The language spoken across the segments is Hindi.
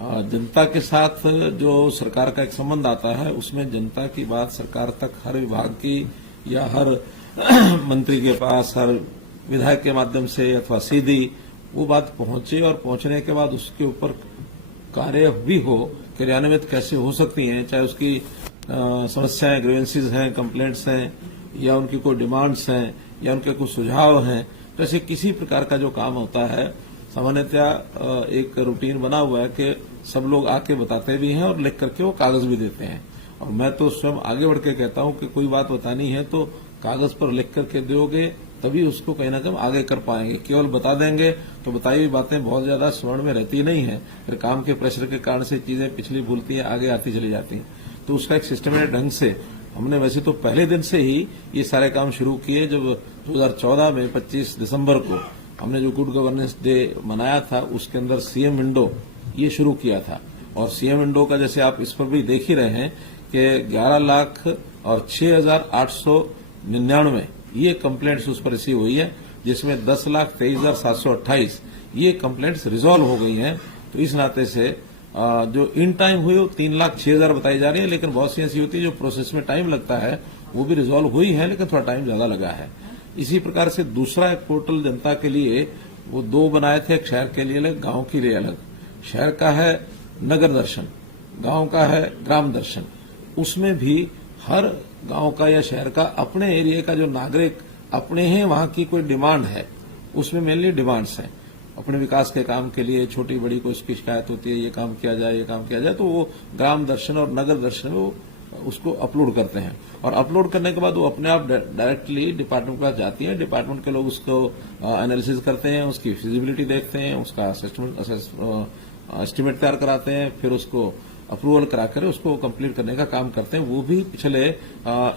जनता के साथ जो सरकार का एक संबंध आता है उसमें जनता की बात सरकार तक हर विभाग की या हर मंत्री के पास, हर विधायक के माध्यम से अथवा सीधी वो बात पहुंचे और पहुंचने के बाद उसके ऊपर कार्य भी हो, क्रियान्वित कैसे हो सकती हैं, चाहे उसकी समस्याएं, ग्रीवेंसेस हैं, कंप्लेंट्स हैं या उनकी कोई डिमांड्स हैं या उनके कुछ सुझाव हैं, तो ऐसे किसी प्रकार का जो काम होता है सामान्यतः एक रूटीन बना हुआ है कि सब लोग आके बताते भी हैं और लिख करके वो कागज भी देते हैं। और मैं तो स्वयं आगे बढ़ के कहता हूं कि कोई बात बतानी है तो कागज पर लिख करके दोगे तभी उसको कहीं ना कहीं आगे कर पाएंगे। केवल बता देंगे तो बताई हुई बातें बहुत ज्यादा स्मरण में रहती नहीं है, फिर काम के प्रेशर के कारण से चीजें पिछली भूलती हैं, आगे आती चली जाती हैं। तो उसका एक सिस्टमेटिक ढंग से हमने वैसे तो पहले दिन से ही ये सारे काम शुरू किए। जब 2014 में 25 दिसंबर को हमने जो गुड गवर्नेंस डे मनाया था उसके अंदर सीएम विंडो ये शुरू किया था। और सीएम विंडो का जैसे आप इस पर भी देख ही रहे हैं कि 11 लाख और 6,899 ये कंप्लेंट्स उस पर रिसीव हुई है, जिसमें 10,23,728 ये कंप्लेंट्स रिजॉल्व हो गई हैं। तो इस नाते से जो इन टाइम हुई 3,06,000 बताई जा रही है, लेकिन बहुत सी ऐसी होती है जो प्रोसेस में टाइम लगता है, वो भी रिजॉल्व हुई है लेकिन थोड़ा टाइम ज्यादा लगा है। इसी प्रकार से दूसरा एक पोर्टल जनता के लिए वो 2 बनाए थे, एक शहर के लिए अलग, गांव के लिए अलग। शहर का है नगर दर्शन, गांव का है ग्राम दर्शन। उसमें भी हर गांव का या शहर का अपने एरिया का जो नागरिक अपने हैं वहां की कोई डिमांड है, उसमें मेनली डिमांड्स हैं अपने विकास के काम के लिए, छोटी बड़ी कोई उसकी शिकायत होती है, ये काम किया जाए, ये काम किया जाए, तो वो ग्राम दर्शन और नगर दर्शन में वो उसको अपलोड करते हैं। और अपलोड करने के बाद वो अपने आप डायरेक्टली डिपार्टमेंट के पास जाती है। डिपार्टमेंट के लोग उसको एनालिसिस करते हैं, उसकी फिजिबिलिटी देखते हैं, उसका एस्टिमेट तैयार कराते हैं, फिर उसको अप्रूवल कराकर उसको कंप्लीट करने का काम करते हैं। वो भी पिछले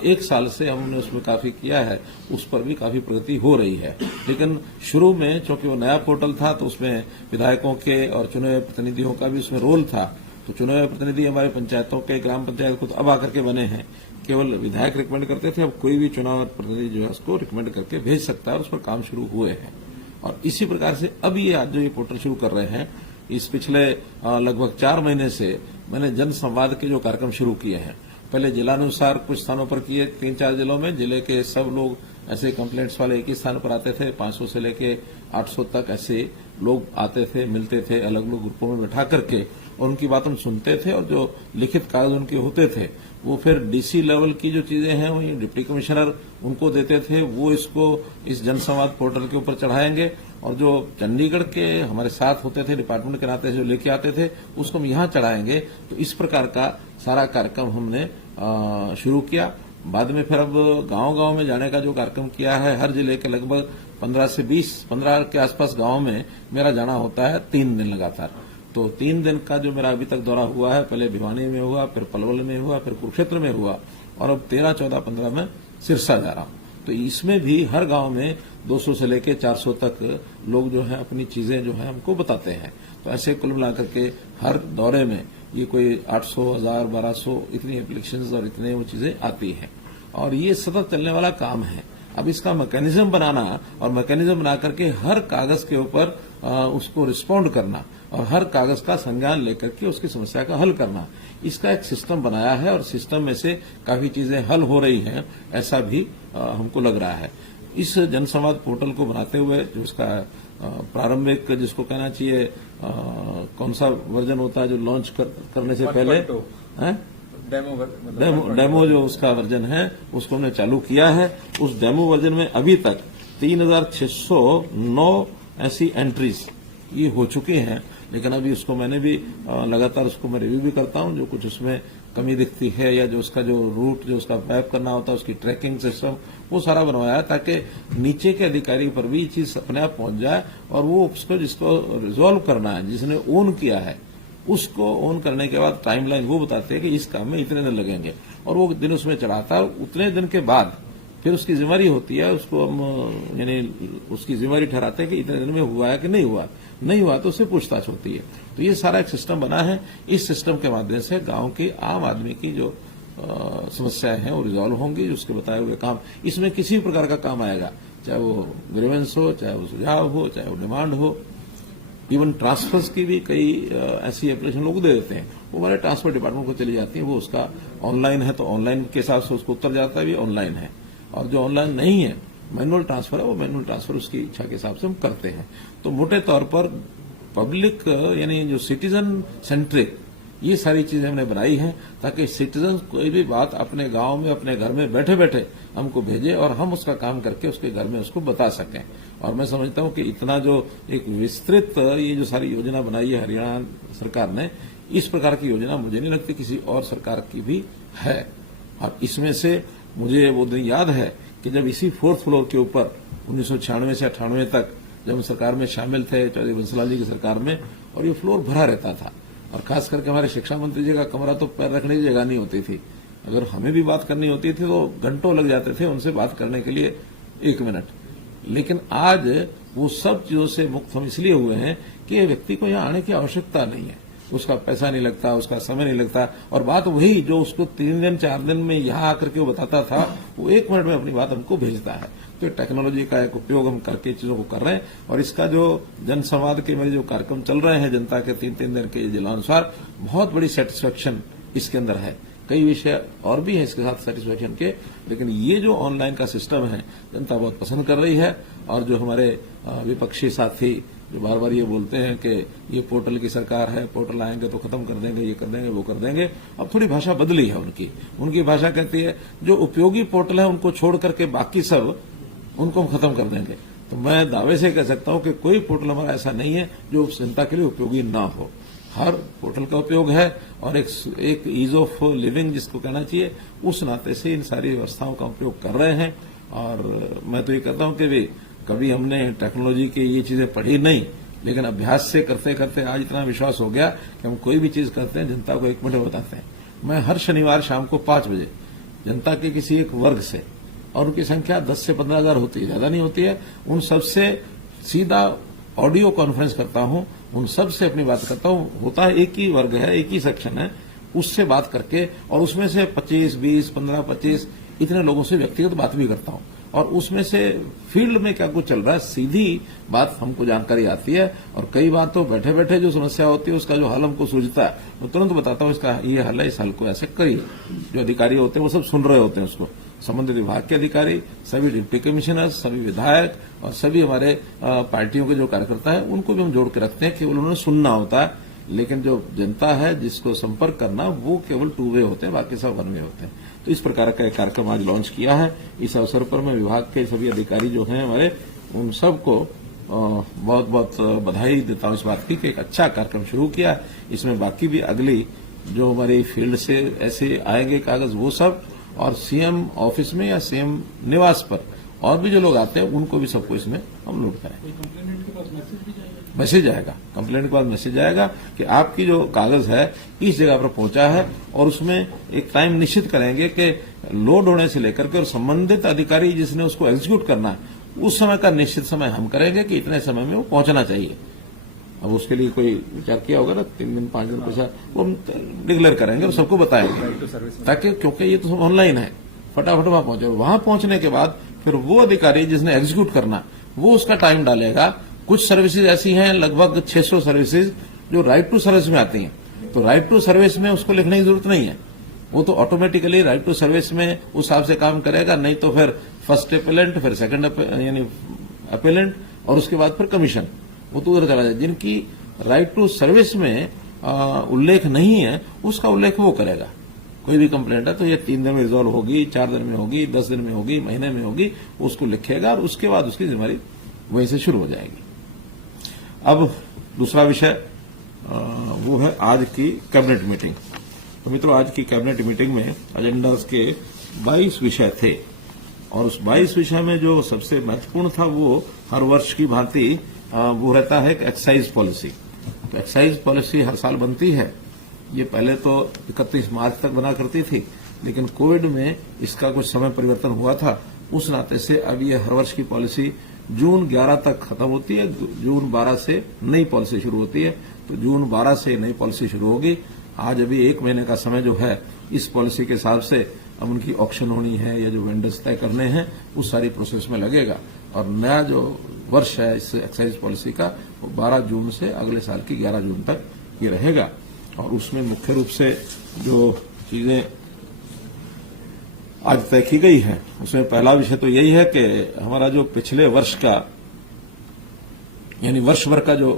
1 साल से हमने उसमें काफी किया है, उस पर भी काफी प्रगति हो रही है। लेकिन शुरू में चूंकि वो नया पोर्टल था तो उसमें विधायकों के और चुने हुए प्रतिनिधियों का भी उसमें रोल था। तो चुने हुए प्रतिनिधि हमारे पंचायतों के, ग्राम पंचायत को तो अब आकर के बने हैं, केवल विधायक रिकमेंड करते थे, अब कोई भी चुनाव प्रतिनिधि जो है उसको रिकमेंड करके भेज सकता है और उस पर काम शुरू हुए हैं। और इसी प्रकार से अब ये आज जो ये पोर्टल शुरू कर रहे हैं, इस पिछले लगभग 4 महीने से मैंने जन संवाद के जो कार्यक्रम शुरू किए हैं। पहले जिलानुसार कुछ स्थानों पर किए, 3-4 जिलों में जिले के सब लोग ऐसे कंप्लेंट्स वाले एक ही स्थान पर आते थे। 500 से लेके 800 तक ऐसे लोग आते थे, मिलते थे, अलग अलग ग्रुपों में बैठा करके, और उनकी बात हम सुनते थे और जो लिखित कागज उनके होते थे वो फिर डीसी लेवल की जो चीजें हैं वही डिप्टी कमिश्नर उनको देते थे, वो इसको इस जनसंवाद पोर्टल के ऊपर चढ़ाएंगे। और जो चंडीगढ़ के हमारे साथ होते थे डिपार्टमेंट के नाते जो लेके आते थे उसको हम यहां चढ़ाएंगे। तो इस प्रकार का सारा कार्यक्रम हमने शुरू किया। बाद में फिर अब गांव-गांव में जाने का जो कार्यक्रम किया है, हर जिले के लगभग 15 से 15 के आसपास गांव में मेरा जाना होता है 3 दिन लगातार। तो 3 दिन का जो मेरा अभी तक दौरा हुआ है, पहले भिवानी में हुआ, फिर पलवल में हुआ, फिर कुरुक्षेत्र में हुआ और अब 13, 14, 15 में सिरसा जा रहा हूं। तो इसमें भी हर गांव में 200 से लेकर 400 तक लोग जो है अपनी चीजें जो है हमको बताते हैं। तो ऐसे कुल मिलाकर के हर दौरे में ये कोई 800, 1000, 1200 इतनी एप्लीकेशंस और इतने वो चीजें आती हैं और ये सतत चलने वाला काम है। अब इसका मैकेनिज्म बनाना और मैकेनिज्म बना करके हर कागज के ऊपर उसको रिस्पॉन्ड करना और हर कागज का संज्ञान लेकर के उसकी समस्या का हल करना, इसका एक सिस्टम बनाया है और सिस्टम में से काफी चीजें हल हो रही हैं, ऐसा भी हमको लग रहा है। इस जनसंवाद पोर्टल को बनाते हुए जो इसका प्रारंभिक जिसको कहना चाहिए कौन सा वर्जन होता है जो लॉन्च करने से पहले डेमो जो उसका वर्जन है उसको हमने चालू किया है। उस डेमो वर्जन में अभी तक 3,609 ऐसी एंट्रीज ये हो चुकी हैं, लेकिन अभी उसको मैंने भी लगातार उसको मैं रिव्यू भी करता हूं। जो कुछ उसमें कमी दिखती है या जो उसका जो रूट जो उसका मैप करना होता है, उसकी ट्रैकिंग सिस्टम वो सारा बनवाया ताकि नीचे के अधिकारी पर भी ये चीज अपने आप पहुंच जाए और वो उसको जिसको रिजॉल्व करना है, जिसने ओन किया है, उसको ओन करने के बाद टाइमलाइन वो बताते हैं कि इस काम में इतने दिन लगेंगे और वो दिन उसमें चढ़ाता है। उतने दिन के बाद फिर उसकी जिम्मेदारी होती है, उसको हम यानी उसकी जिम्मेदारी ठहराते हैं कि इतने दिन में हुआ है कि नहीं हुआ, नहीं हुआ तो उससे पूछताछ होती है। तो ये सारा एक सिस्टम बना है। इस सिस्टम के माध्यम से गांव के आम आदमी की जो समस्याएं हैं वो रिजॉल्व होंगी। उसके बताए हुए काम, इसमें किसी भी प्रकार का काम आएगा, चाहे वो ग्रीवेंस हो, चाहे वो सुझाव हो, चाहे वो डिमांड हो, इवन ट्रांसफर्स की भी कई ऐसी एप्लीकेशन लोग दे देते हैं, वो हमारे ट्रांसफर डिपार्टमेंट को चली जाती है, वो उसका ऑनलाइन है तो ऑनलाइन के हिसाब से उसको उत्तर जाता है, भी ऑनलाइन है। और जो ऑनलाइन नहीं है, मैनुअल ट्रांसफर है, वो मैनुअल ट्रांसफर उसकी इच्छा के हिसाब से हम करते हैं। तो मोटे तौर पर पब्लिक यानी जो सिटीजन सेंट्रिक ये सारी चीजें हमने बनाई हैं ताकि सिटीजन कोई भी बात अपने गांव में अपने घर में बैठे बैठे हमको भेजे और हम उसका काम करके उसके घर में उसको बता सकें। और मैं समझता हूं कि इतना जो एक विस्तृत ये जो सारी योजना बनाई है हरियाणा सरकार ने, इस प्रकार की योजना मुझे नहीं लगती किसी और सरकार की भी है। और इसमें से मुझे वो दिन याद है कि जब इसी 4th फ्लोर के ऊपर 1996 से 98 तक जब हम सरकार में शामिल थे, चौधरी बंसीलाल जी की सरकार में, और ये फ्लोर भरा रहता था। और खास करके हमारे शिक्षा मंत्री जी का कमरा तो पैर रखने की जगह नहीं होती थी। अगर हमें भी बात करनी होती थी तो घंटों लग जाते थे उनसे बात करने के लिए 1 मिनट। लेकिन आज वो सब चीजों से मुक्त हम इसलिए हुए हैं कि व्यक्ति को यहाँ आने की आवश्यकता नहीं है, उसका पैसा नहीं लगता, उसका समय नहीं लगता। और बात वही जो उसको 3 दिन 4 दिन में यहाँ आकर के वो बताता था, वो 1 मिनट में अपनी बात हमको भेजता है। तो टेक्नोलॉजी का एक उपयोग हम करके चीजों को कर रहे हैं। और इसका जो जनसंवाद के मेरे जो कार्यक्रम चल रहे हैं जनता के 3-3 दिन के जिलानुसार, बहुत बड़ी सेटिस्फेक्शन इसके अंदर है। कई विषय और भी हैं इसके साथ सेटिस्फेक्शन के, लेकिन ये जो ऑनलाइन का सिस्टम है जनता बहुत पसंद कर रही है। और जो हमारे विपक्षी साथी जो बार बार ये बोलते हैं कि ये पोर्टल की सरकार है, पोर्टल आएंगे तो खत्म कर देंगे, ये कर देंगे, वो कर देंगे, अब थोड़ी भाषा बदली है उनकी भाषा कहती है जो उपयोगी पोर्टल है उनको छोड़ करके बाकी सब उनको हम खत्म कर देंगे। तो मैं दावे से कह सकता हूं कि कोई पोर्टल हमारा ऐसा नहीं है जो जनता के लिए उपयोगी ना हो। हर पोर्टल का उपयोग है और एक ईज ऑफ लिविंग जिसको कहना चाहिए, उस नाते से इन सारी व्यवस्थाओं का उपयोग कर रहे हैं। और मैं तो ये कहता हूं कि कभी हमने टेक्नोलॉजी की ये चीजें पढ़ी नहीं, लेकिन अभ्यास से करते करते आज इतना विश्वास हो गया कि हम कोई भी चीज करते हैं जनता को 1 मिनट में बताते हैं। मैं हर शनिवार शाम को 5 बजे जनता के किसी एक वर्ग से, और उनकी संख्या 10 से 15 हजार होती है, ज्यादा नहीं होती है, उन सबसे सीधा ऑडियो कॉन्फ्रेंस करता हूं, उन सब से अपनी बात करता हूं। होता है एक ही वर्ग है, एक ही सेक्शन है, उससे बात करके, और उसमें से 25, 20, 15, 25 इतने लोगों से व्यक्तिगत बात भी करता हूं। और उसमें से फील्ड में क्या कुछ चल रहा है सीधी बात हमको जानकारी आती है। और कई बार तो बैठे बैठे जो समस्या होती है उसका जो हल हमको सूझता है, मैं तुरंत बताता हूं इसका ये हल है, इस हल को ऐसे करिए। जो अधिकारी होते हैं वो सब सुन रहे होते हैं उसको, संबंधित विभाग के अधिकारी, सभी डिप्टी कमिश्नर्स, सभी विधायक और सभी हमारे पार्टियों के जो कार्यकर्ता है उनको भी हम जोड़ के रखते हैं। केवल उन्होंने सुनना होता है, लेकिन जो जनता है जिसको संपर्क करना वो केवल 2 वे होते हैं, बाकी सब 1 वे होते हैं। तो इस प्रकार का एक कार्यक्रम आज लॉन्च किया है। इस अवसर पर मैं विभाग के सभी अधिकारी जो हैं हमारे, उन सबको बहुत बहुत बधाई देता हूं इस बात की कि एक अच्छा कार्यक्रम शुरू किया। इसमें बाकी भी अगली जो हमारी फील्ड से ऐसे आएंगे कागज वो सब, और सीएम ऑफिस में या सीएम निवास पर और भी जो लोग आते हैं उनको भी सबको इसमें हम लोड करें। मैसेज आएगा, कंप्लेंट के बाद मैसेज आएगा कि आपकी जो कागज है इस जगह पर पहुंचा है, और उसमें एक टाइम निश्चित करेंगे कि लोड होने से लेकर के और संबंधित अधिकारी जिसने उसको एग्जीक्यूट करना है उस समय का निश्चित समय हम करेंगे कि इतने समय में वो पहुंचना चाहिए। अब उसके लिए कोई विचार किया होगा ना, 3 दिन 5 दिन पैसा वो हम डिक्लेयर करेंगे और सबको बताएंगे, ताकि क्योंकि ये तो सब ऑनलाइन है, फटाफट वहां पहुंचे। वहां पहुंचने के बाद फिर वो अधिकारी जिसने एग्जीक्यूट करना वो उसका टाइम डालेगा। कुछ सर्विसेज ऐसी हैं, लगभग 600 सर्विसेज जो राइट टू सर्विस में आती हैं, तो राइट टू सर्विस में उसको लिखने की जरूरत नहीं है, वो तो ऑटोमेटिकली राइट टू सर्विस में उस हिसाब से काम करेगा। नहीं तो फिर फर्स्ट अपेलेंट, फिर सेकंड यानी अपेलेंट, और उसके बाद फिर कमीशन, वो तो उधर चला जाए। जिनकी राइट टू सर्विस में उल्लेख नहीं है उसका उल्लेख वो करेगा। कोई भी कंप्लेंट है तो ये 3 दिन में रिजॉल्व होगी, 4 दिन में होगी, 10 दिन में होगी, महीने में होगी, उसको लिखेगा और उसके बाद उसकी जिम्मेदारी वहीं से शुरू हो जाएगी। अब दूसरा विषय वो है आज की कैबिनेट मीटिंग। तो मित्रों, आज की कैबिनेट मीटिंग में एजेंडास के 22 विषय थे, और उस 22 विषय में जो सबसे महत्वपूर्ण था वो हर वर्ष की भांति वो रहता है एक्साइज पॉलिसी। तो एक्साइज पॉलिसी हर साल बनती है। ये पहले तो 31 मार्च तक बना करती थी, लेकिन कोविड में इसका कुछ समय परिवर्तन हुआ था, उस नाते से अब ये हर वर्ष की पॉलिसी जून 11 तक खत्म होती है। जून 12 से नई पॉलिसी शुरू होती है, तो जून 12 से नई पॉलिसी शुरू होगी। आज अभी 1 महीने का समय जो है इस पॉलिसी के हिसाब से अब उनकी ऑक्शन होनी है या जो वेंडर्स तय करने हैं उस सारी प्रोसेस में लगेगा, और नया जो वर्ष है इस एक्साइज पॉलिसी का, वो 12 जून से अगले साल की 11 जून तक ये रहेगा। और उसमें मुख्य रूप से जो चीजें आज तय की गई है, उसमें पहला विषय तो यही है कि हमारा जो पिछले वर्ष का यानी वर्ष भर का जो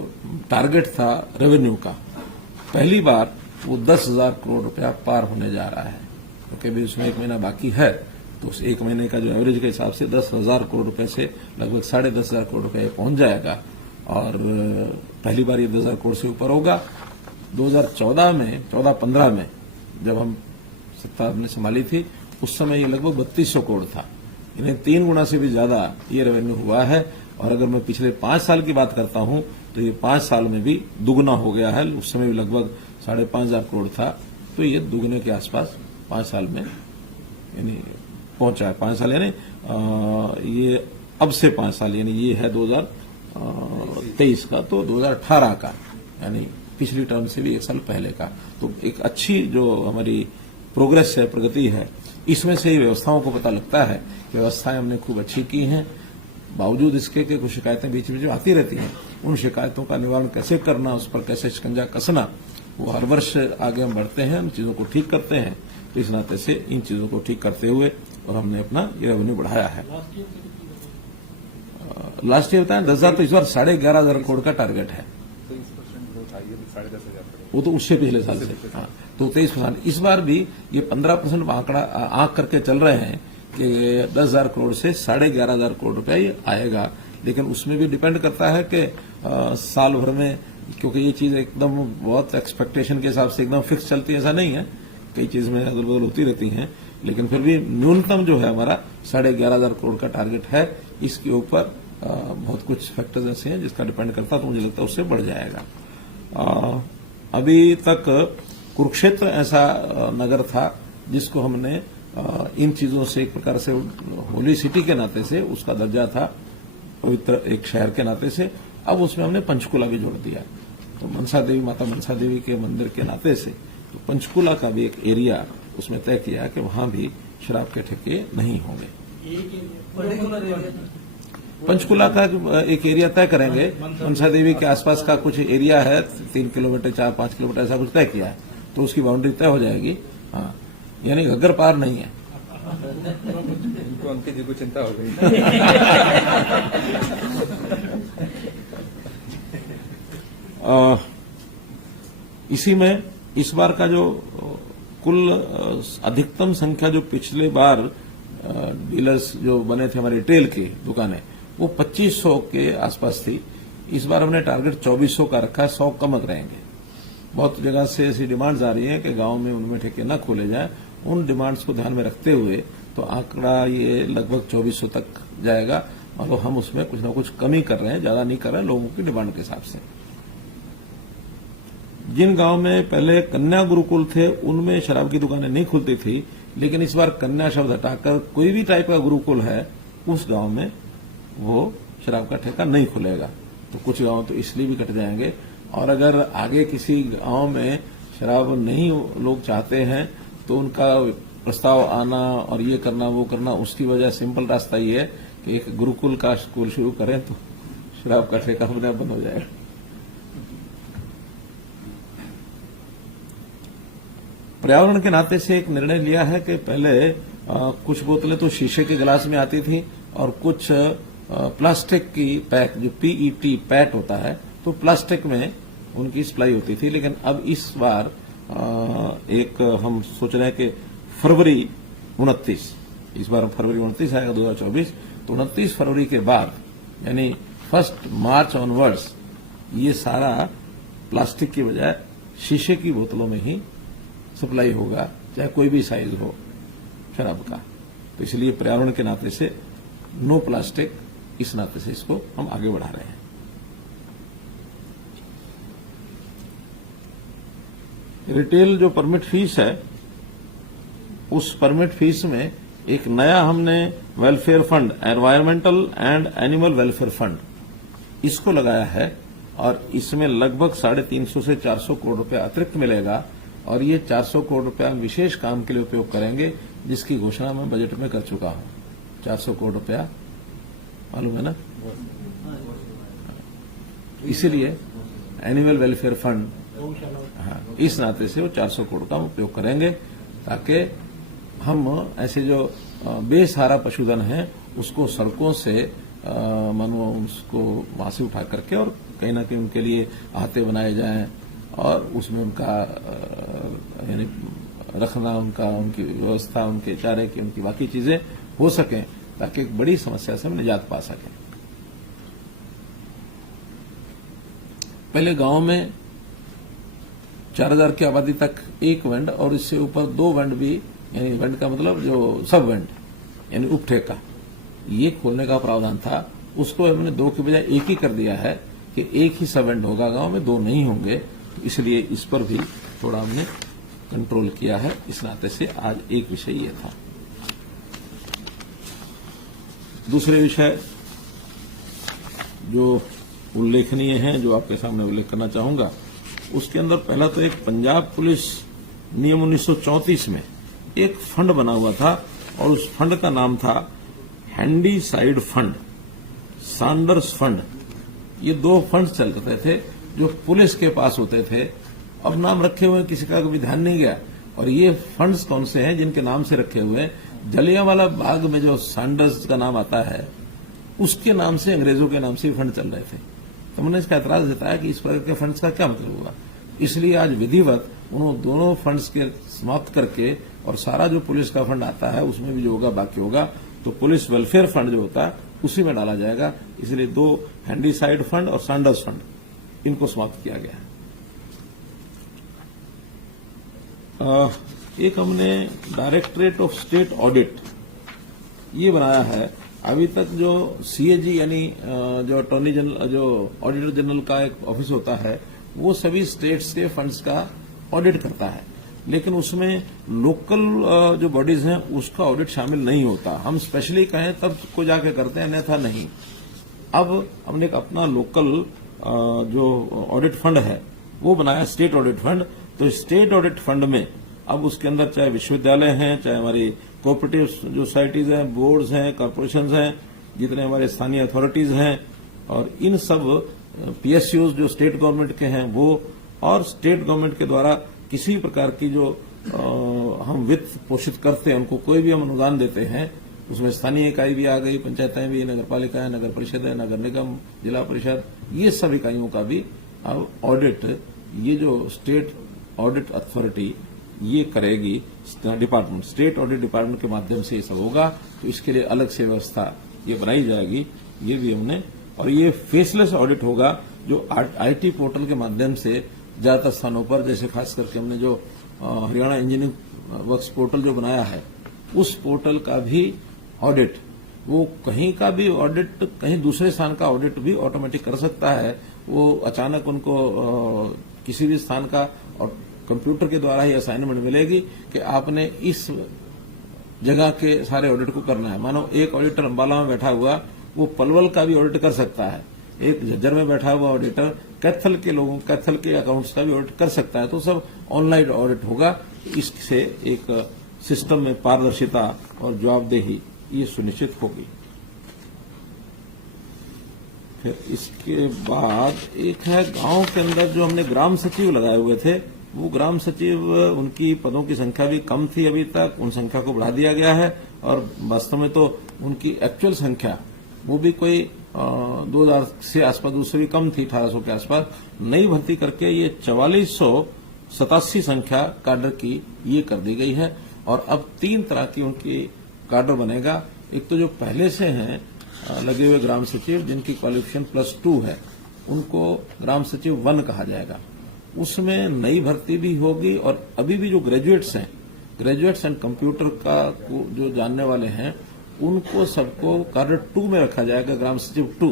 टारगेट था रेवेन्यू का, पहली बार वो 10,000 करोड़ रुपया पार होने जा रहा है, क्योंकि अभी उसमें 1 महीना बाकी है। तो उस 1 महीने का जो एवरेज के हिसाब से 10,000 करोड़ रुपए से लगभग 10,500 करोड़ रुपए पहुंच जाएगा। और पहली बार ये 10,000 करोड़ से ऊपर होगा। 2014 में 14-15 में जब हम सत्ता हमने संभाली थी, उस समय ये लगभग 3200 करोड़ था। इन्हें 3 गुना से भी ज्यादा ये रेवेन्यू हुआ है। और अगर मैं पिछले 5 साल की बात करता हूं तो ये 5 साल में भी दुगना हो गया है। उस समय भी लगभग 5,500 करोड़ था, तो ये दुगने के आसपास 5 साल में यानी पहुंचा है। 5 साल यानी ये अब से 5 साल यानी ये है 2023 का, तो 2018 का यानी पिछली टर्म से भी 1 साल पहले का। तो एक अच्छी जो हमारी प्रोग्रेस है, प्रगति है, इसमें से व्यवस्थाओं को पता लगता है कि व्यवस्थाएं हमने खूब अच्छी की हैं। बावजूद इसके कि कुछ शिकायतें बीच में जो आती रहती हैं, उन शिकायतों का निवारण कैसे करना, उस पर कैसे शिकंजा कसना, वो हर वर्ष आगे हम बढ़ते हैं, उन चीजों को ठीक करते हैं। तो इस नाते से इन चीजों को ठीक करते हुए और हमने अपना ये रेवेन्यू बढ़ाया है। लास्ट ईयर बताया 10,000, तो इस बार 11,500 करोड़ का टारगेट है। वो तो उससे पिछले साल से, हाँ, तो 23%। इस बार भी ये 15% आंकड़ा आंक करके चल रहे हैं कि 10,000 करोड़ से 11,500 करोड़ रुपया ये आएगा। लेकिन उसमें भी डिपेंड करता है कि साल भर में, क्योंकि ये चीज एकदम बहुत एक्सपेक्टेशन के हिसाब से एकदम फिक्स चलती है, ऐसा नहीं है, कई चीज में अदल बदल होती रहती हैं। लेकिन फिर भी न्यूनतम जो है हमारा 11,500 करोड़ का टारगेट है। इसके ऊपर बहुत कुछ फैक्टर्स ऐसे हैं जिसका डिपेंड करता है, तो मुझे लगता है उससे बढ़ जाएगा। अभी तक कुरुक्षेत्र ऐसा नगर था जिसको हमने इन चीजों से एक प्रकार से होली सिटी के नाते से उसका दर्जा था, पवित्र एक शहर के नाते से। अब उसमें हमने पंचकुला भी जोड़ दिया, तो मनसा देवी, माता मनसा देवी के मंदिर के नाते से तो पंचकुला का भी एक एरिया उसमें तय किया कि वहां भी शराब के ठेके नहीं होंगे। पंचकुला का एक एरिया तय करेंगे, मनसा देवी के आसपास का कुछ एरिया है, 3 किलोमीटर 4-5 किलोमीटर ऐसा कुछ तय किया है, तो उसकी बाउंड्री तय हो जाएगी। हाँ, यानी घग्गर पार नहीं है। इनको उनकी जी को चिंता हो गई। इसी में इस बार का जो कुल अधिकतम संख्या जो पिछले बार डीलर्स जो बने थे हमारे रिटेल की दुकानें, वो 2500 के आसपास थी। इस बार हमने टारगेट 2400 का रखा है, 100 कम रहेंगे। बहुत जगह से ऐसी डिमांड्स आ रही हैं कि गांव में उनमें ठेके न खोले जाएं। उन डिमांड्स को ध्यान में रखते हुए तो आंकड़ा ये लगभग 2400 तक जाएगा। और हम उसमें कुछ न कुछ कमी कर रहे हैं, ज्यादा नहीं कर रहे हैं, लोगों की डिमांड के हिसाब से। जिन गांव में पहले कन्या गुरुकुल थे उनमें शराब की दुकानें नहीं खुलती थी, लेकिन इस बार कन्या शब्द हटाकर कोई भी टाइप का गुरुकुल है उस गांव में वो शराब का ठेका नहीं खुलेगा। तो कुछ गांव तो इसलिए भी कट जाएंगे। और अगर आगे किसी गांव में शराब नहीं लोग चाहते हैं तो उनका प्रस्ताव आना और ये करना वो करना, उसकी वजह सिंपल रास्ता ये है कि एक गुरुकुल का स्कूल शुरू करें तो शराब का ठेका अपने आप बंद हो जाएगा। पर्यावरण के नाते से एक निर्णय लिया है कि पहले कुछ बोतलें तो शीशे के गिलास में आती थी और कुछ प्लास्टिक की पैक, जो पीईटी पैट होता है, तो प्लास्टिक में उनकी सप्लाई होती थी। लेकिन अब इस बार एक हम सोच रहे हैं कि फरवरी 29, इस बार फरवरी 29 आएगा 2024, तो 29 फरवरी के बाद यानी 1 मार्च ऑनवर्ड्स ये सारा प्लास्टिक की बजाय शीशे की बोतलों में ही सप्लाई होगा, चाहे कोई भी साइज हो शराब का। तो इसलिए पर्यावरण के नाते से नो प्लास्टिक, इस नाते से इसको हम आगे बढ़ा रहे हैं। रिटेल जो परमिट फीस है, उस परमिट फीस में एक नया हमने welfare fund, environmental and animal welfare fund, इसको लगाया है। और इसमें लगभग 350 से 400 करोड़ रुपया अतिरिक्त मिलेगा। और ये 400 करोड़ रुपया विशेष काम के लिए उपयोग करेंगे, जिसकी घोषणा मैं बजट में कर चुका हूं। 400 करोड़ रुपया मालूम है ना? इसीलिए एनुअल वेलफेयर फंड, हाँ, इस नाते से वो 400 करोड़ का उपयोग करेंगे ताकि हम ऐसे जो बेसहारा पशुधन है उसको सड़कों से मानो उसको वहां से उठा करके और कहीं ना कहीं उनके लिए आहते बनाए जाएं और उसमें उनका यानी रखना, उनकी व्यवस्था, उनके चारे की, उनकी बाकी चीजें हो सकें ताकि एक बड़ी समस्या से हम निजात पा सकें। पहले गांव में 4000 की आबादी तक एक वेंड और इससे ऊपर 2 वेंड भी, यानी वेंड का मतलब जो सब वेंड यानी उपठेका, ये खोलने का प्रावधान था। उसको हमने 2 की बजाय 1 ही कर दिया है कि 1 ही सब वेंड होगा गांव में, 2 नहीं होंगे। इसलिए इस पर भी थोड़ा हमने कंट्रोल किया है। इस नाते से आज एक विषय ये था। दूसरे विषय जो उल्लेखनीय हैं, जो आपके सामने उल्लेख करना चाहूंगा, उसके अंदर पहला तो एक पंजाब पुलिस नियम 1934 में एक फंड बना हुआ था और उस फंड का नाम था handy side fund, Sanders fund. ये 2 फंड चल रहे थे जो पुलिस के पास होते थे। अब नाम रखे हुए किसी का कभी ध्यान नहीं गया। और ये फंड्स कौन से हैं जिनके नाम से रखे हुए हैं? जलियांवाला बाग में जो सैंडर्स का नाम आता है उसके नाम से, अंग्रेजों के नाम से फंड चल रहे थे। तो हमने इसका एतराज जताया कि इस प्रकार के फंड्स का क्या मतलब होगा। इसलिए आज विधिवत उन दोनों फंड्स के समाप्त करके और सारा जो पुलिस का फंड आता है उसमें भी जो होगा बाकी होगा तो पुलिस वेलफेयर फंड जो होता है उसी में डाला जाएगा। इसलिए 2 हैंडीसाइड फंड और सैंडर्स फंड, इनको समाप्त किया गया है। एक हमने डायरेक्टरेट ऑफ स्टेट ऑडिट ये बनाया है। अभी तक जो सीएजी यानी जो अटॉर्नी जनरल, जो ऑडिटर जनरल का एक ऑफिस होता है, वो सभी स्टेट्स के फंड्स का ऑडिट करता है, लेकिन उसमें लोकल जो बॉडीज हैं उसका ऑडिट शामिल नहीं होता। हम स्पेशली कहें तब को जाके करते हैं, अन्यथा नहीं। अब हमने एक अपना लोकल जो ऑडिट फंड है वो बनाया, स्टेट ऑडिट फंड। तो स्टेट ऑडिट फंड में अब उसके अंदर चाहे विश्वविद्यालय हैं, चाहे हमारी कोऑपरेटिव जो सोसाइटीज हैं, बोर्ड्स हैं, कॉर्पोरेशंस हैं, जितने हमारे स्थानीय अथॉरिटीज हैं, और इन सब पीएसयूज जो स्टेट गवर्नमेंट के हैं वो, और स्टेट गवर्नमेंट के द्वारा किसी प्रकार की जो हम वित्त पोषित करते हैं, उनको कोई भी हम अनुदान देते हैं, उसमें स्थानीय इकाई भी आ गई, पंचायतें भी, नगर पालिका है, नगर परिषद है, नगर निगम, जिला परिषद, ये सब इकाइयों का भी अब ऑडिट, ये जो स्टेट ऑडिट अथॉरिटी ये करेगी। डिपार्टमेंट, स्टेट ऑडिट डिपार्टमेंट के माध्यम से ये सब होगा। तो इसके लिए अलग से व्यवस्था ये बनाई जाएगी, ये भी हमने। और ये फेसलेस ऑडिट होगा जो आईटी पोर्टल के माध्यम से ज्यादातर स्थानों पर, जैसे खास करके हमने जो हरियाणा इंजीनियरिंग वर्क्स पोर्टल जो बनाया है, उस पोर्टल का भी ऑडिट, वो कहीं का भी ऑडिट, कहीं दूसरे स्थान का ऑडिट भी ऑटोमेटिक कर सकता है। वो अचानक उनको किसी भी स्थान का और कंप्यूटर के द्वारा ही असाइनमेंट मिलेगी कि आपने इस जगह के सारे ऑडिट को करना है। मानो एक ऑडिटर अंबाला में बैठा हुआ, वो पलवल का भी ऑडिट कर सकता है। एक झज्जर में बैठा हुआ ऑडिटर कैथल के लोगों, कैथल के अकाउंट्स का भी ऑडिट कर सकता है। तो सब ऑनलाइन ऑडिट होगा। इससे एक सिस्टम में पारदर्शिता और जवाबदेही ये सुनिश्चित होगी। फिर इसके बाद एक है गांव के अंदर जो हमने ग्राम सचिव लगाए हुए थे, वो ग्राम सचिव, उनकी पदों की संख्या भी कम थी अभी तक, उन संख्या को बढ़ा दिया गया है। और वास्तव में तो उनकी एक्चुअल संख्या वो भी कोई 2000 से आसपास, उससे भी कम थी, 1800 के आसपास। नई भर्ती करके ये 4487 संख्या काडर की ये कर दी गई है। और अब 3 तरह की उनकी काडर बनेगा। एक तो जो पहले से हैं लगे हुए ग्राम सचिव, जिनकी क्वालिफिकेशन +2 है, उनको ग्राम सचिव 1 कहा जाएगा। उसमें नई भर्ती भी होगी। और अभी भी जो ग्रेजुएट्स हैं, ग्रेजुएट्स एंड कंप्यूटर का जो जानने वाले हैं, उनको सबको काडर 2 में रखा जाएगा, ग्राम सचिव 2,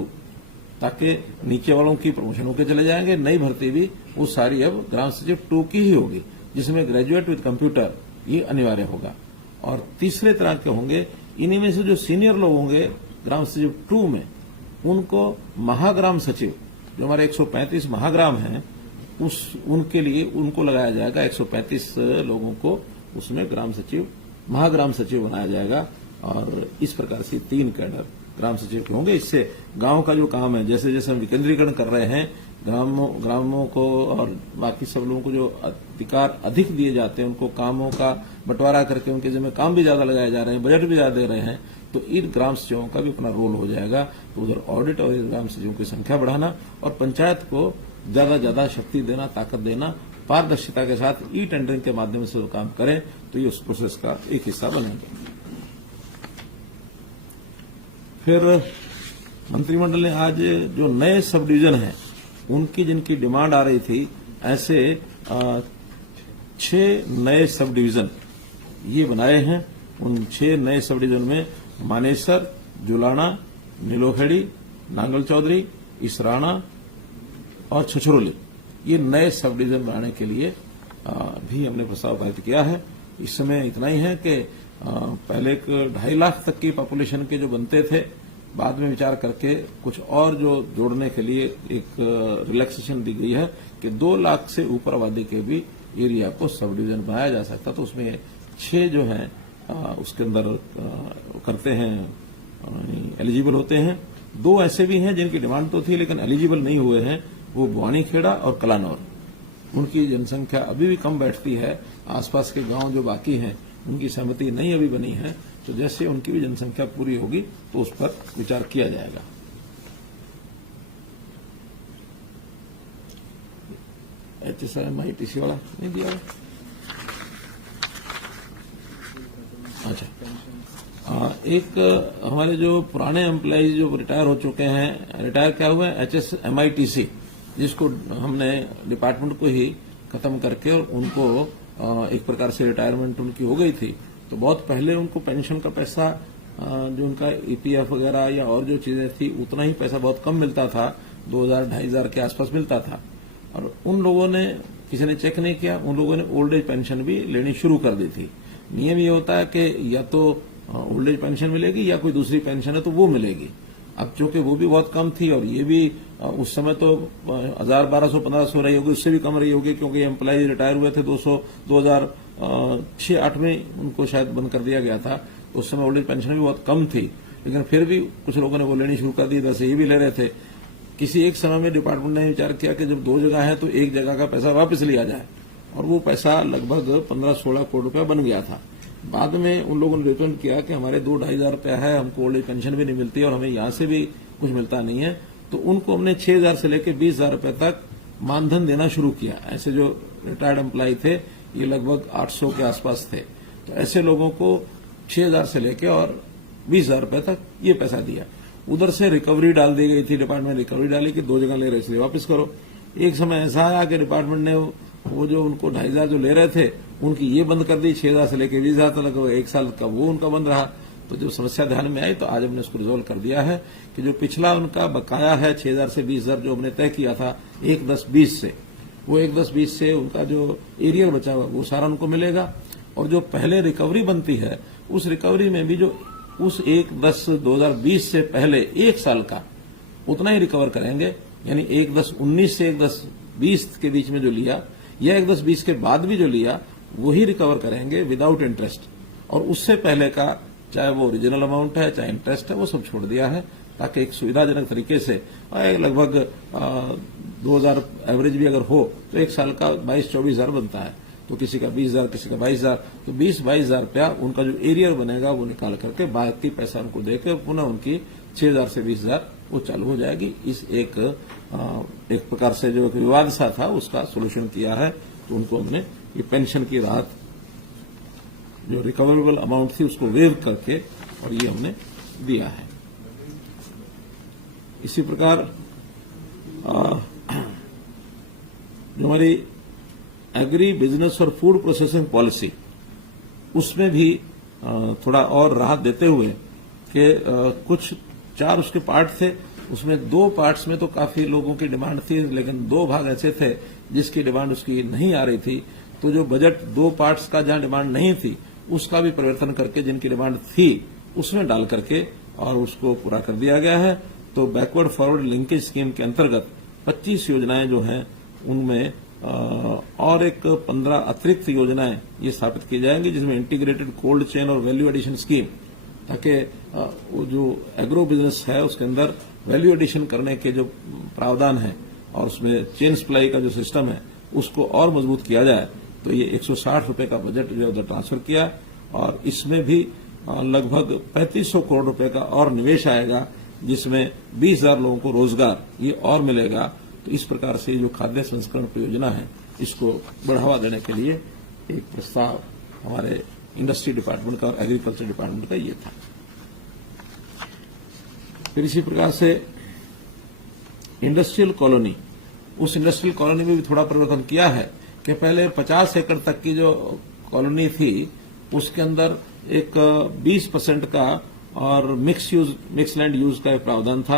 ताकि नीचे वालों की प्रमोशन होकर चले जाएंगे। नई भर्ती भी वो सारी अब ग्राम सचिव 2 की ही होगी, जिसमें ग्रेजुएट विद कंप्यूटर ये अनिवार्य होगा। और तीसरे तरह के होंगे, इन्हीं में से जो सीनियर लोग होंगे ग्राम सचिव 2 में, उनको महाग्राम सचिव, जो हमारे 135 महाग्राम हैं, उनके लिए उनको लगाया जाएगा। 135 लोगों को उसमें ग्राम सचिव, महाग्राम सचिव बनाया जाएगा। और इस प्रकार से 3 कैडर ग्राम सचिव के होंगे। इससे गांव का जो काम है, जैसे जैसे हम विकेंद्रीकरण कर रहे हैं, ग्रामों को और बाकी सब लोगों को जो अधिकार अधिक दिए जाते हैं, उनको कामों का बंटवारा करके उनके जिम्मे काम भी ज्यादा लगाए जा रहे हैं, बजट भी ज्यादा दे रहे हैं, तो इन ग्राम सचिवों का भी अपना रोल हो जाएगा। तो उधर ऑडिट और ग्राम सचिवों की संख्या बढ़ाना और पंचायत को ज्यादा शक्ति देना, ताकत देना, पारदर्शिता के साथ ई टेंडरिंग के माध्यम से वो काम करें, तो ये उस प्रोसेस का एक हिस्सा बनेंगे। फिर मंत्रिमंडल ने आज जो नए सब डिवीजन हैं, उनकी जिनकी डिमांड आ रही थी, ऐसे 6 नए सब डिवीजन ये बनाए हैं। उन 6 नए सब डिवीजन में मानेसर, जुलाना, नीलोखेड़ी, नांगल चौधरी, इसराना और छछरौली, ये नए सब डिवीजन बनाने के लिए भी हमने प्रस्ताव पारित किया है। इस समय इतना ही है कि पहले 2.5 लाख तक की पॉपुलेशन के जो बनते थे, बाद में विचार करके कुछ और जो जोड़ने के लिए एक रिलैक्सेशन दी गई है कि 2 लाख से ऊपर आबादी के भी एरिया को सब डिवीजन बनाया जा सकता। तो उसमें 6 जो हैं उसके अंदर करते हैं, एलिजिबल होते हैं। 2 ऐसे भी हैं जिनकी डिमांड तो थी लेकिन एलिजिबल नहीं हुए हैं, वो बुआनीखेड़ा और कलानौर। उनकी जनसंख्या अभी भी कम बैठती है, आसपास के गांव जो बाकी हैं उनकी सहमति नहीं अभी बनी है, तो जैसे उनकी भी जनसंख्या पूरी होगी तो उस पर विचार किया जाएगा। HSMITC वाला नहीं दिया है? अच्छा, एक हमारे जो पुराने एम्प्लॉइज जो रिटायर हो चुके हैं, रिटायर क्या हुआ है, HSMITC, जिसको हमने डिपार्टमेंट को ही खत्म करके और उनको एक प्रकार से रिटायरमेंट उनकी हो गई थी, तो बहुत पहले उनको पेंशन का पैसा जो उनका EPF वगैरह या और जो चीजें थी, उतना ही पैसा बहुत कम मिलता था, 2000-2500 के आसपास मिलता था। और उन लोगों ने, किसी ने चेक नहीं किया, उन लोगों ने ओल्ड एज पेंशन भी लेनी शुरू कर दी थी। नियम ये होता है कि या तो ओल्ड एज पेंशन मिलेगी या कोई दूसरी पेंशन है तो वो मिलेगी। अब चूंकि वो भी बहुत कम थी और ये भी उस समय तो 1000, 1200-1500 रही होगी, उससे भी कम रही होगी, क्योंकि एम्प्लॉय रिटायर हुए थे 2006-8 में उनको शायद बंद कर दिया गया था। उस समय ओल्ड एज पेंशन भी बहुत कम थी, लेकिन फिर भी कुछ लोगों ने वो लेनी शुरू कर दी, वैसे ये भी ले रहे थे। किसी एक समय में डिपार्टमेंट ने विचार किया कि जब 2 जगह है तो एक जगह का पैसा वापस लिया जाए, और वो पैसा लगभग 15-16 करोड़ रुपया बन गया था। बाद में उन लोगों ने रिकमेंड किया कि हमारे 2-2.5 हजार रुपया है, हमको ओल्ड एज पेंशन भी नहीं मिलती और हमें यहां से भी कुछ मिलता नहीं है, तो उनको हमने 6,000 से लेकर 20,000 रुपए तक मानधन देना शुरू किया। ऐसे जो रिटायर्ड एम्प्लॉय थे, ये लगभग 800 के आसपास थे, तो ऐसे लोगों को 6,000 से लेकर और 20,000 रुपए तक ये पैसा दिया। उधर से रिकवरी डाल दी गई थी, डिपार्टमेंट रिकवरी डाली कि 2 जगह ले रहे इसलिए वापस करो। एक समय ऐसा आया कि डिपार्टमेंट ने वो जो उनको 2,500 जो ले रहे थे उनकी ये बंद कर दी, 6,000 से लेकर 20,000 तक, 1 साल का वो उनका बंद रहा। तो जब समस्या ध्यान में आई तो आज हमने उसको रिजोल्व कर दिया है कि जो पिछला उनका बकाया है 6,000 से 20,000 जो हमने तय किया था 1/10/20 से, वो 1/10/20 से उनका जो एरियर बचा हुआ वो सारा उनको मिलेगा। और जो पहले रिकवरी बनती है उस रिकवरी में भी जो उस 1/10/2020 से पहले 1 साल का उतना ही रिकवर करेंगे, यानी 1/10/19 से 1/10/20 के बीच में जो लिया या 1/10/20 के बाद भी जो लिया वही रिकवर करेंगे विदाउट इंटरेस्ट। और उससे पहले का चाहे वो ओरिजिनल अमाउंट है चाहे इंटरेस्ट है वो सब छोड़ दिया है, ताकि एक सुविधाजनक तरीके से लगभग 2,000 एवरेज भी अगर हो तो 1 साल का 22-24 हजार बनता है, तो किसी का 20,000 किसी का 22,000, तो 20-22 हजार रुपया उनका जो एरियर बनेगा वो निकाल करके बाकी पैसा उनको देकर पुनः उनकी 6,000 से 20,000 वो चालू हो जाएगी। इस एक प्रकार से जो विवाद सा था उसका सोल्यूशन किया है, तो उनको हमने ये पेंशन की राहत जो रिकवरेबल अमाउंट थी उसको वेव करके और ये हमने दिया है। इसी प्रकार जो हमारी एग्री बिजनेस और फूड प्रोसेसिंग पॉलिसी, उसमें भी थोड़ा और राहत देते हुए कि कुछ 4 उसके पार्ट थे, उसमें 2 पार्ट्स में तो काफी लोगों की डिमांड थी, लेकिन 2 भाग ऐसे थे जिसकी डिमांड उसकी नहीं आ रही थी। तो जो बजट 2 पार्ट्स का जहां डिमांड नहीं थी उसका भी परिवर्तन करके जिनकी डिमांड थी उसमें डाल करके और उसको पूरा कर दिया गया है। तो बैकवर्ड फॉरवर्ड लिंकेज स्कीम के अंतर्गत 25 योजनाएं जो हैं उनमें और एक 15 अतिरिक्त योजनाएं ये स्थापित की जाएंगी, जिसमें इंटीग्रेटेड कोल्ड चेन और वैल्यू एडिशन स्कीम ताकि वो जो एग्रो बिजनेस है उसके अंदर वैल्यू एडिशन करने के जो प्रावधान है और उसमें चेन सप्लाई का जो सिस्टम है उसको और मजबूत किया जाए। तो ये 160 रुपए का बजट जो उधर ट्रांसफर किया और इसमें भी लगभग 3500 करोड़ रुपए का और निवेश आएगा, जिसमें 20,000 लोगों को रोजगार ये और मिलेगा। तो इस प्रकार से जो खाद्य संस्करण परियोजना है इसको बढ़ावा देने के लिए एक प्रस्ताव हमारे इंडस्ट्री डिपार्टमेंट का और एग्रीकल्चर डिपार्टमेंट का ये था। फिर इसी प्रकार से इंडस्ट्रियल कॉलोनी, उस इंडस्ट्रियल कॉलोनी में भी थोड़ा परिवर्तन किया है कि पहले 50 एकड़ तक की जो कॉलोनी थी उसके अंदर एक 20% का और मिक्स लैंड यूज का एक प्रावधान था।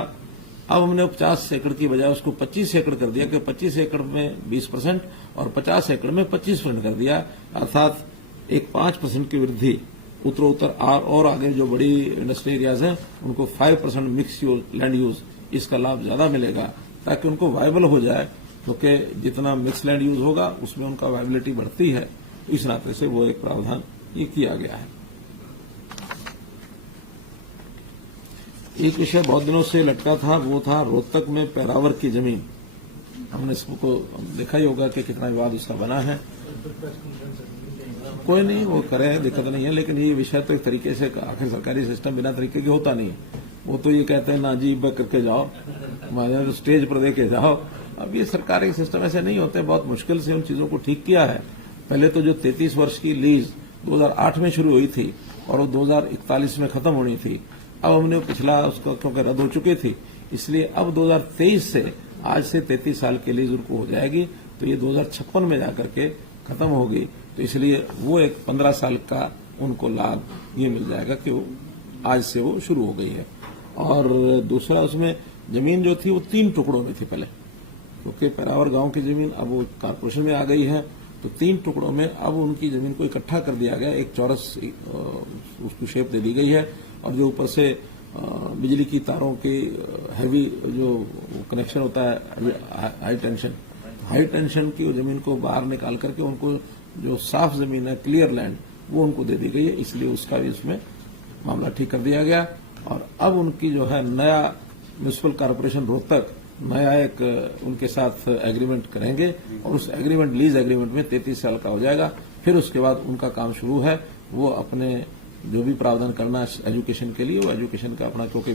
अब हमने 50 एकड़ की बजाय उसको 25 एकड़ कर दिया कि 25 एकड़ में 20% और 50 एकड़ में 25% कर दिया, अर्थात एक 5% की वृद्धि उत्तरोत्तर और आगे जो बड़ी इंडस्ट्री एरियाज हैं उनको 5% मिक्स लैंड यूज इसका लाभ ज्यादा मिलेगा ताकि उनको वायबल हो जाए, क्योंकि जितना मिक्स लैंड यूज होगा उसमें उनका वायबिलिटी बढ़ती है। इस नाते से वो एक प्रावधान ये किया गया है। एक विषय बहुत दिनों से लटका था, वो था रोहतक में पैरावर की जमीन। हमने इसको देखा ही होगा कि कितना विवाद उसका बना है। कोई नहीं, वो करें, दिक्कत नहीं है, लेकिन ये विषय तो एक तरीके से आखिर सरकारी सिस्टम बिना तरीके के होता नहीं है। वो तो ये कहते हैं ना अजीब करके जाओ, हमारे स्टेज पर देके जाओ। अब ये सरकारी सिस्टम ऐसे नहीं होते, बहुत मुश्किल से उन चीजों को ठीक किया है। पहले तो जो 33 वर्ष की लीज 2008 में शुरू हुई थी और वो 2041 में खत्म होनी थी, अब हमने पिछला उसका क्योंकि रद्द हो चुकी थी, इसलिए अब 2023 से आज से 33 साल की लीज उनको हो जाएगी। तो ये 2056 में जाकर के खत्म होगी। तो इसलिए वो एक 15 साल का उनको लाभ ये मिल जाएगा कि वो आज से वो शुरू हो गई है। और दूसरा, उसमें जमीन जो थी वो 3 टुकड़ों में थी पहले, क्योंकि पैरावर गांव की जमीन अब वो कारपोरेशन में आ गई है। तो 3 टुकड़ों में अब उनकी जमीन को इकट्ठा कर दिया गया, एक चौरस उसको शेप दे दी गई है। और जो ऊपर से बिजली की तारों के हैवी जो कनेक्शन होता है हाई टेंशन की जमीन को बाहर निकाल करके उनको जो साफ जमीन है, क्लियर लैंड, वो उनको दे दी गई है। इसलिए उसका भी उसमें मामला ठीक कर दिया गया। और अब उनकी जो है नया म्यूनिसिपल कॉर्पोरेशन रोहतक नया एक उनके साथ एग्रीमेंट करेंगे और उस एग्रीमेंट लीज एग्रीमेंट में 33 साल का हो जाएगा। फिर उसके बाद उनका काम शुरू है, वो अपने जो भी प्रावधान करना है एजुकेशन के लिए, वो एजुकेशन का अपना, क्योंकि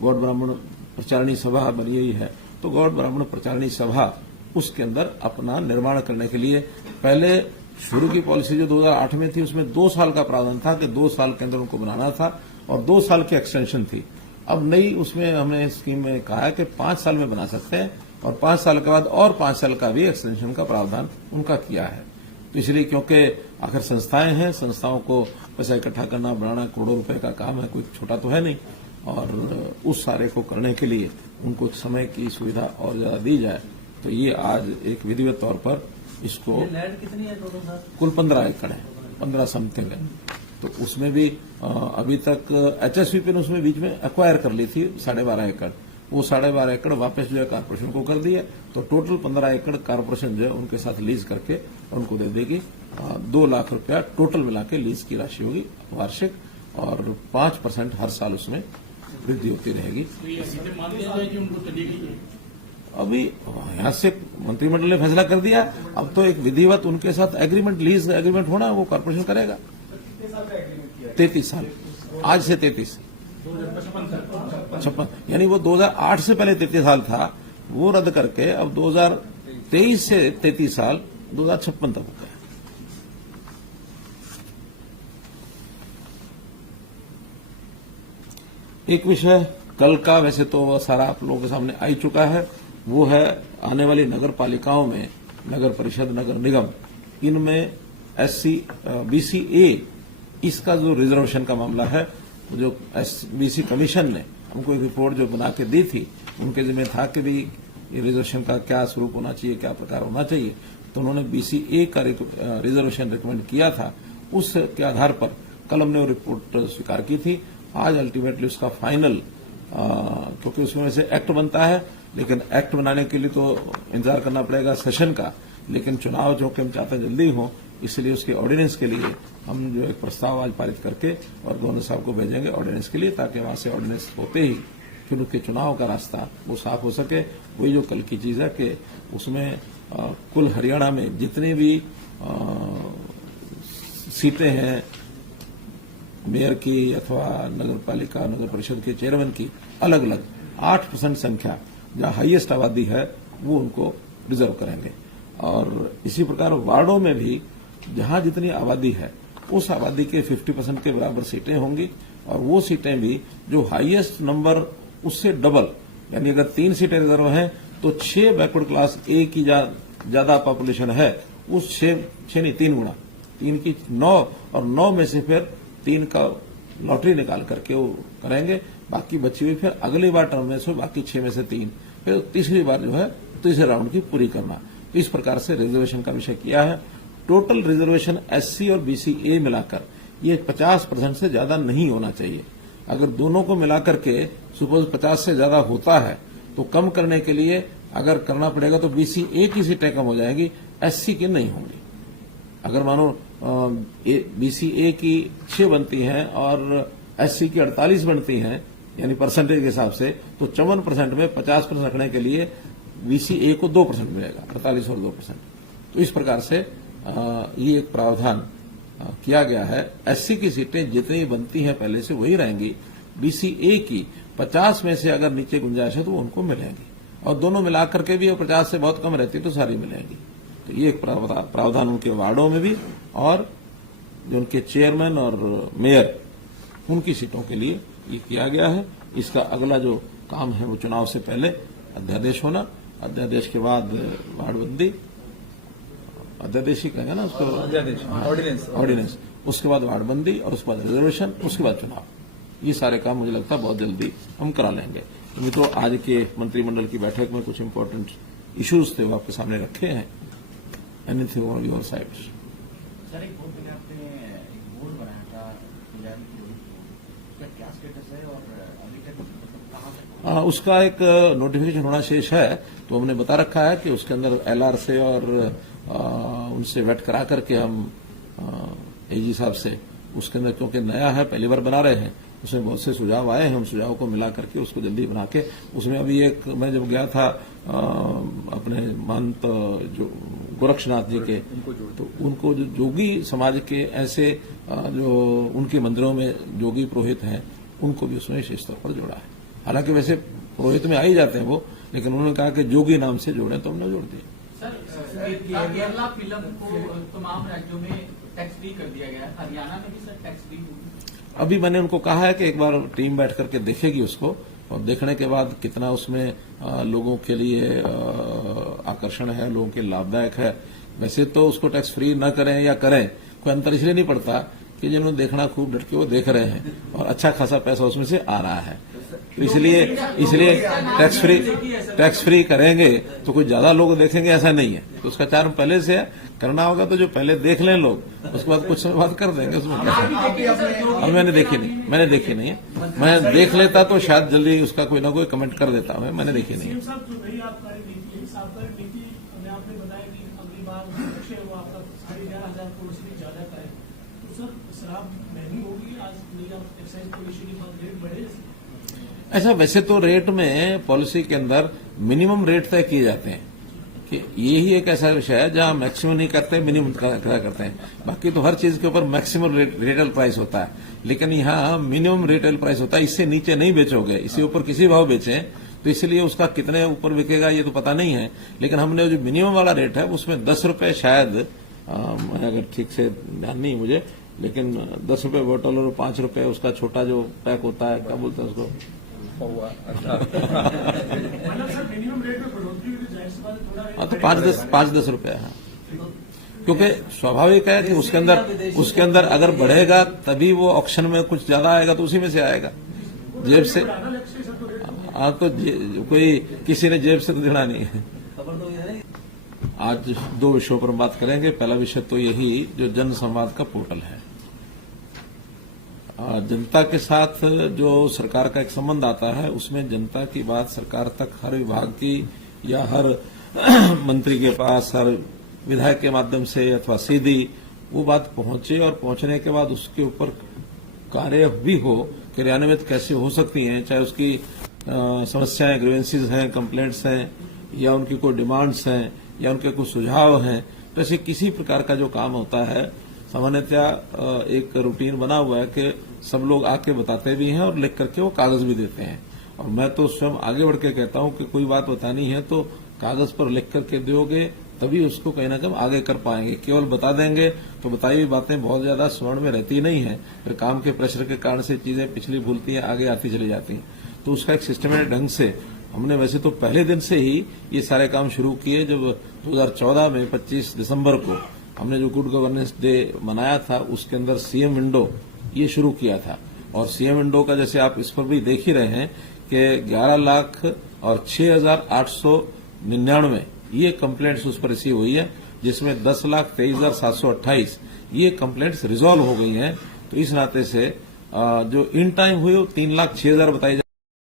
गौड़ ब्राह्मण प्रचारणी सभा बनी हुई है, तो गौड़ ब्राह्मण प्रचारणी सभा उसके अंदर अपना निर्माण करने के लिए पहले शुरू की पॉलिसी जो 2008 में थी उसमें 2 साल का प्रावधान था कि 2 साल के अंदर उनको बनाना था और 2 साल की एक्सटेंशन थी। अब नई उसमें हमने स्कीम में कहा है कि 5 साल में बना सकते हैं और 5 साल के बाद और 5 साल का भी एक्सटेंशन का प्रावधान उनका किया है। तो इसलिए क्योंकि आखिर संस्थाएं हैं, संस्थाओं को पैसा इकट्ठा करना बढ़ाना करोड़ों रुपए का काम है, कोई छोटा तो है नहीं। और उस सारे को करने के लिए उनको समय की सुविधा और ज्यादा दी जाए। तो ये आज एक विधिवत तौर पर इसको, लैंड कितनी है टोटल सर? कुल 15 एकड़ है, 15 समथिंग है। तो उसमें भी अभी तक एचएसवीपी ने उसमें बीच में एक्वायर कर ली थी 12.5 एकड़, वो 12.5 एकड़ वापस जो है कारपोरेशन को कर दिए। तो टोटल 15 एकड़ कारपोरेशन जो है उनके साथ लीज करके उनको दे देगी। 2 लाख रुपया टोटल मिला के लीज की राशि होगी वार्षिक, और 5% हर साल उसमें वृद्धि होती रहेगी। अभी यहां से मंत्रिमंडल ने फैसला कर दिया, अब तो एक विधिवत उनके साथ एग्रीमेंट, लीज एग्रीमेंट होना, वो कारपोरेशन करेगा। 33 साल, आज से 33 56, यानी वो 2008 से पहले 33 साल था, वो रद्द करके अब 2023 से 33 साल 2056 तक हो गया। एक विषय कल का, वैसे तो वह सारा आप लोगों के सामने आ ही चुका है, वो है आने वाली नगर पालिकाओं में नगर परिषद, नगर निगम, इनमें एससी बीसीए इसका जो रिजर्वेशन का मामला है, जो बीसी कमीशन ने हमको एक रिपोर्ट जो बना के दी थी, उनके जिम्मे था कि भी ये रिजर्वेशन का क्या स्वरूप होना चाहिए, क्या प्रकार होना चाहिए। तो उन्होंने बीसीए का रिजर्वेशन रिकमेंड किया था। उसके आधार पर कल हमने वो रिपोर्ट स्वीकार की थी। आज अल्टीमेटली उसका फाइनल, क्योंकि उसमें से एक्ट बनता है, लेकिन एक्ट बनाने के लिए तो इंतजार करना पड़ेगा सेशन का, लेकिन चुनाव जो कि हम चाहते हैं जल्दी हो, इसलिए उसके ऑर्डिनेंस के लिए हम जो एक प्रस्ताव आज पारित करके और गवर्नर साहब को भेजेंगे ऑर्डिनेंस के लिए, ताकि वहां से ऑर्डिनेंस होते ही फिर उसके चुनाव का रास्ता वो साफ हो सके। वही जो कल की चीज है कि उसमें कुल हरियाणा में जितनी भी सीटें हैं मेयर की अथवा नगर पालिका नगर परिषद के चेयरमैन की, अलग अलग 8% संख्या जहां हाईएस्ट आबादी है वो उनको रिजर्व करेंगे। और इसी प्रकार वार्डों में भी जहां जितनी आबादी है उस आबादी के 50% के बराबर सीटें होंगी, और वो सीटें भी जो हाईएस्ट नंबर उससे डबल, यानी अगर 3 सीटें रिजर्व हैं तो 6 बैकवर्ड क्लास ए की ज्यादा पॉपुलेशन है, उस 6 नहीं 3 गुना, 3 की 9, और 9 में से फिर 3 का लॉटरी निकाल करके वो करेंगे। बाकी बची हुई फिर अगली बार टर्म में से बाकी 6 में से 3, फिर तीसरी बार जो है तीसरे राउंड की पूरी करना। इस प्रकार से रिजर्वेशन का विषय किया है। टोटल रिजर्वेशन एससी और बीसीए मिलाकर ये 50% से ज्यादा नहीं होना चाहिए। अगर दोनों को मिलाकर के सुपोज 50 से ज्यादा होता है तो कम करने के लिए अगर करना पड़ेगा तो बीसीए की सीटें कम हो जाएंगी, एससी की नहीं होंगी। अगर मानो बीसीए की 6 बनती हैं और एससी की 48 बनती हैं, यानी परसेंटेज के हिसाब से, तो 54% में 50% रखने के लिए बीसीए को 2% मिलेगा, 48 और 2%। तो इस प्रकार से ये एक प्रावधान किया गया है। एससी की सीटें जितनी बनती हैं पहले से वही रहेंगी, बीसीए की 50 में से अगर नीचे गुंजाइश है तो वो उनको मिलेंगी, और दोनों मिलाकर के भी 50 से बहुत कम रहती तो सारी मिलेंगी। तो ये एक प्रावधान उनके वार्डों में भी, और जो उनके चेयरमैन और मेयर उनकी सीटों के लिए ये किया गया है। इसका अगला जो काम है वो चुनाव से पहले अध्यादेश होना, अध्यादेश के बाद वार्डबंदी, अध्यादेश ही कहेंगे ना उसको, ऑर्डिनेंस, उसके बाद वार्डबंदी, और उसके बाद रिजर्वेशन, उसके बाद चुनाव। ये सारे काम मुझे लगता है बहुत जल्दी हम करा लेंगे। तो आज के मंत्रिमंडल की बैठक में कुछ इंपॉर्टेंट इश्यूज थे वो आपके सामने रखे हैं। Anything on your side? Sir, एक बहुत पहले आपने एक बोर्ड बनाया था पुजारी की, उसका क्या स्टेटस है और अभी तक कहाँ तक? उसका एक नोटिफिकेशन होना शेष है, तो हमने बता रखा है कि उसके अंदर एलआर से और उनसे वेट करा करके हम एजी साहब से उसके अंदर, क्योंकि नया है पहली बार बना रहे हैं, उसमें बहुत से सुझाव आए हैं, हम सुझावों को मिला करके उसको जल्दी बना के, उसमें अभी एक मैं जब गया था अपने महंत जो गोरक्षनाथ जी के, तो उनको जो जोगी समाज के ऐसे जो उनके मंदिरों में जोगी पुरोहित हैं उनको भी उसमें विशेष तौर पर जोड़ा है। हालांकि वैसे पुरोहित में आ ही जाते हैं वो, लेकिन उन्होंने कहा कि जोगी नाम से जोड़े तो हमने जोड़ दिए। केरला फिल्म को तमाम राज्यों में टैक्स फ्री कर दिया गया है, हरियाणा में भी सर टैक्स फ्री होगी? अभी मैंने उनको कहा है कि एक बार टीम बैठ करके देखेगी उसको, और देखने के बाद कितना उसमें लोगों के लिए आकर्षण है, लोगों के लाभदायक है। वैसे तो उसको टैक्स फ्री न करें या करें, कोई अंतर इसलिए नहीं पड़ता कि जिन्होंने देखना खूब डट के वो देख रहे हैं और अच्छा खासा पैसा उसमें से आ रहा है, तो इसलिए टैक्स फ्री करेंगे तो कोई ज्यादा लोग देखेंगे ऐसा नहीं है। तो उसका चार्म पहले से है, करना होगा तो जो पहले देख लें लोग, उसके बाद कुछ समय बाद कर देंगे। उसमें क्या है? अब मैंने देखी नहीं है। मैं देख लेता तो शायद जल्दी उसका कोई ना कोई कमेंट कर देता हूं। मैंने देखी नहीं है। ऐसा वैसे तो रेट में पॉलिसी के अंदर मिनिमम रेट तय किए जाते हैं कि यही एक ऐसा विषय है जहां मैक्सिमम नहीं करते, मिनिमम करते हैं। बाकी तो हर चीज के ऊपर मैक्सिमम रिटेल प्राइस होता है, लेकिन यहाँ मिनिमम रिटेल प्राइस होता है। इससे नीचे नहीं बेचोगे, इससे ऊपर किसी भाव बेचें तो इसलिए उसका कितने ऊपर बिकेगा ये तो पता नहीं है। लेकिन हमने जो मिनिमम वाला रेट है उसमें 10 रुपए शायद, अगर ठीक से ध्यान नहीं मुझे, लेकिन 10 रुपए बोतल और 5 रुपए उसका छोटा जो पैक होता है, क्या बोलते हैं उसको, हाँ, तो 5-10 रुपए है। क्योंकि स्वाभाविक है कि उसके अंदर अगर बढ़ेगा तभी वो ऑक्शन में कुछ ज्यादा आएगा तो उसी में से आएगा, जेब से। हाँ, तो कोई किसी ने जेब से तो देना नहीं है। आज 2 विषयों पर बात करेंगे। पहला विषय तो यही जो जन संवाद का पोर्टल है, जनता के साथ जो सरकार का एक संबंध आता है उसमें जनता की बात सरकार तक हर विभाग की या हर मंत्री के पास, हर विधायक के माध्यम से अथवा सीधी वो बात पहुंचे और पहुंचने के बाद उसके ऊपर कार्य भी हो, क्रियान्वित कैसे हो सकती हैं, चाहे उसकी समस्याएं, ग्रीवेंसेस हैं, कंप्लेंट्स हैं, या उनकी कोई डिमांड्स हैं, या उनके कुछ सुझाव हैं। तो ऐसे किसी प्रकार का जो काम होता है, सामान्यतः एक रूटीन बना हुआ है कि सब लोग आके बताते भी हैं और लिख करके वो कागज भी देते हैं। और मैं तो स्वयं आगे बढ़ के कहता हूं कि कोई बात बतानी है तो कागज पर लिख करके दोगे, तभी उसको कहीं ना कहीं आगे कर पाएंगे। केवल बता देंगे तो बताई हुई बातें बहुत ज्यादा स्मरण में रहती नहीं है, फिर काम के प्रेशर के कारण से चीजें पिछली भूलती हैं, आगे आती चली जाती हैं। तो उसका एक सिस्टमेटिक ढंग से हमने वैसे तो पहले दिन से ही ये सारे काम शुरू किए। जब 2014 में 25 दिसंबर को हमने जो गुड गवर्नेंस डे मनाया था, उसके अंदर सीएम विंडो ये शुरू किया था। और सीएम विंडो का जैसे आप इस पर भी देख ही रहे हैं कि 11 लाख और 6,899 ये कंप्लेंट्स उस पर रिसीव हुई है, जिसमें 10,23,728 ये कंप्लेंट्स रिजॉल्व हो गई हैं। तो इस नाते से जो इन टाइम हुए वो 3,06,000 बताई